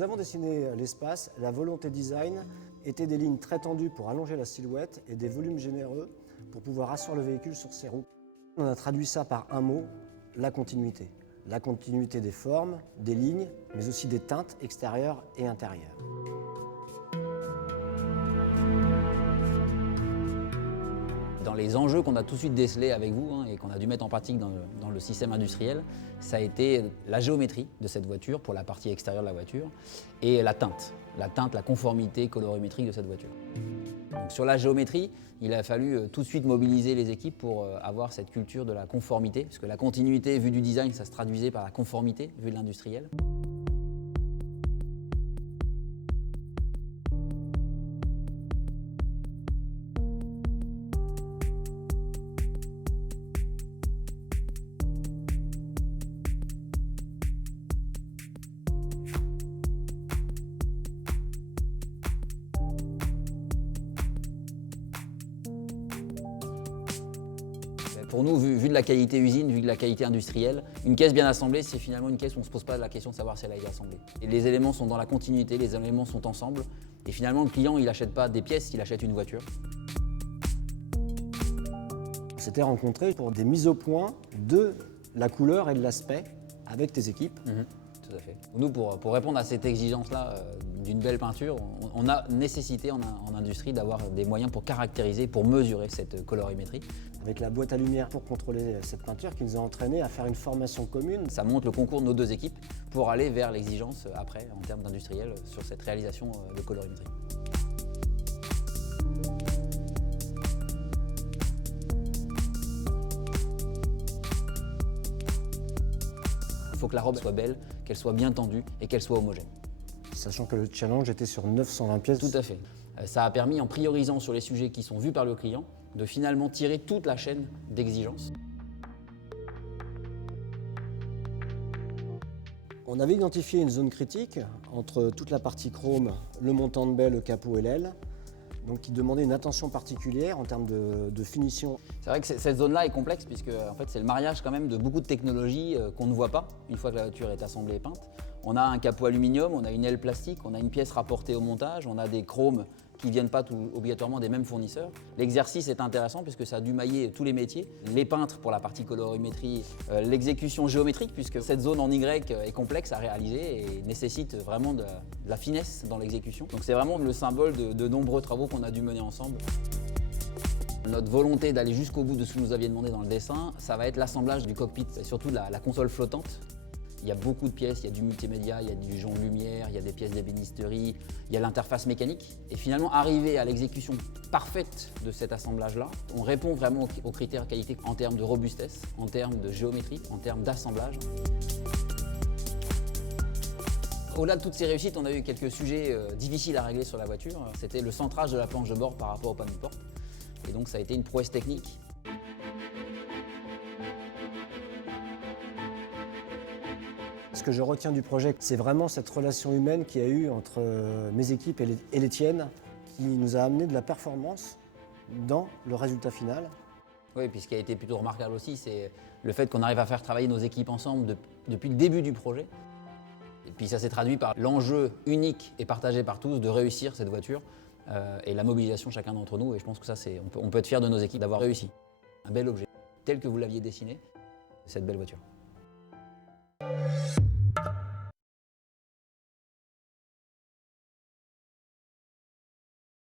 nous avons dessiné l'espace, la volonté design était des lignes très tendues pour allonger la silhouette et des volumes généreux pour pouvoir asseoir le véhicule sur ses roues. On a traduit ça par un mot, la continuité. La continuité des formes, des lignes, mais aussi des teintes extérieures et intérieures. Dans les enjeux qu'on a tout de suite décelés avec vous et qu'on a dû mettre en pratique dans le système industriel, ça a été la géométrie de cette voiture pour la partie extérieure de la voiture et la teinte, la conformité colorimétrique de cette voiture. Donc, sur la géométrie, il a fallu tout de suite mobiliser les équipes pour avoir cette culture de la conformité, parce que la continuité vue du design, ça se traduisait par la conformité vue de l'industriel. Pour nous, vu de la qualité usine, vu de la qualité industrielle, une caisse bien assemblée, c'est finalement une caisse où on ne se pose pas la question de savoir si elle a été assemblée. Et les éléments sont dans la continuité, les éléments sont ensemble. Et finalement, le client, il n'achète pas des pièces, il achète une voiture. On s'était rencontrés pour des mises au point de la couleur et de l'aspect avec tes équipes. Tout à fait. Nous, pour répondre à cette exigence-là d'une belle peinture, on a nécessité en industrie d'avoir des moyens pour caractériser, pour mesurer cette colorimétrie. Avec la boîte à lumière pour contrôler cette peinture qui nous a entraînés à faire une formation commune. Ça montre le concours de nos deux équipes pour aller vers l'exigence après, en termes d'industriel, sur cette réalisation de colorimétrie. Il faut que la robe soit belle, qu'elle soit bien tendue et qu'elle soit homogène. Sachant que le challenge était sur 920 pièces. Tout à fait. Ça a permis, en priorisant sur les sujets qui sont vus par le client, de finalement tirer toute la chaîne d'exigence. On avait identifié une zone critique entre toute la partie chrome, le montant de baie, le capot et l'aile, donc qui demandait une attention particulière en termes de finition. C'est vrai que cette zone-là est complexe puisque en fait, c'est le mariage quand même de beaucoup de technologies qu'on ne voit pas une fois que la voiture est assemblée et peinte. On a un capot aluminium, on a une aile plastique, on a une pièce rapportée au montage, on a des chromes qui ne viennent pas obligatoirement des mêmes fournisseurs. L'exercice est intéressant puisque ça a dû mailler tous les métiers. Les peintres pour la partie colorimétrie, l'exécution géométrique puisque cette zone en Y est complexe à réaliser et nécessite vraiment de la finesse dans l'exécution. Donc c'est vraiment le symbole de nombreux travaux qu'on a dû mener ensemble. Notre volonté d'aller jusqu'au bout de ce que nous aviez demandé dans le dessin, ça va être l'assemblage du cockpit et surtout de la console flottante. Il y a beaucoup de pièces, il y a du multimédia, il y a du jonc de lumière, il y a des pièces d'ébénisterie, il y a l'interface mécanique. Et finalement, arriver à l'exécution parfaite de cet assemblage-là, on répond vraiment aux critères qualité en termes de robustesse, en termes de géométrie, en termes d'assemblage. Au-delà de toutes ces réussites, on a eu quelques sujets difficiles à régler sur la voiture. C'était le centrage de la planche de bord par rapport au panneau de porte. Et donc ça a été une prouesse technique. Ce que je retiens du projet, c'est vraiment cette relation humaine qu'il y a eu entre mes équipes et les tiennes qui nous a amené de la performance dans le résultat final. Oui, puis ce qui a été plutôt remarquable aussi, c'est le fait qu'on arrive à faire travailler nos équipes ensemble depuis le début du projet. Et puis ça s'est traduit par l'enjeu unique et partagé par tous de réussir cette voiture et la mobilisation de chacun d'entre nous. Et je pense que ça, on peut être fier de nos équipes d'avoir réussi. Un bel objet, tel que vous l'aviez dessiné, cette belle voiture.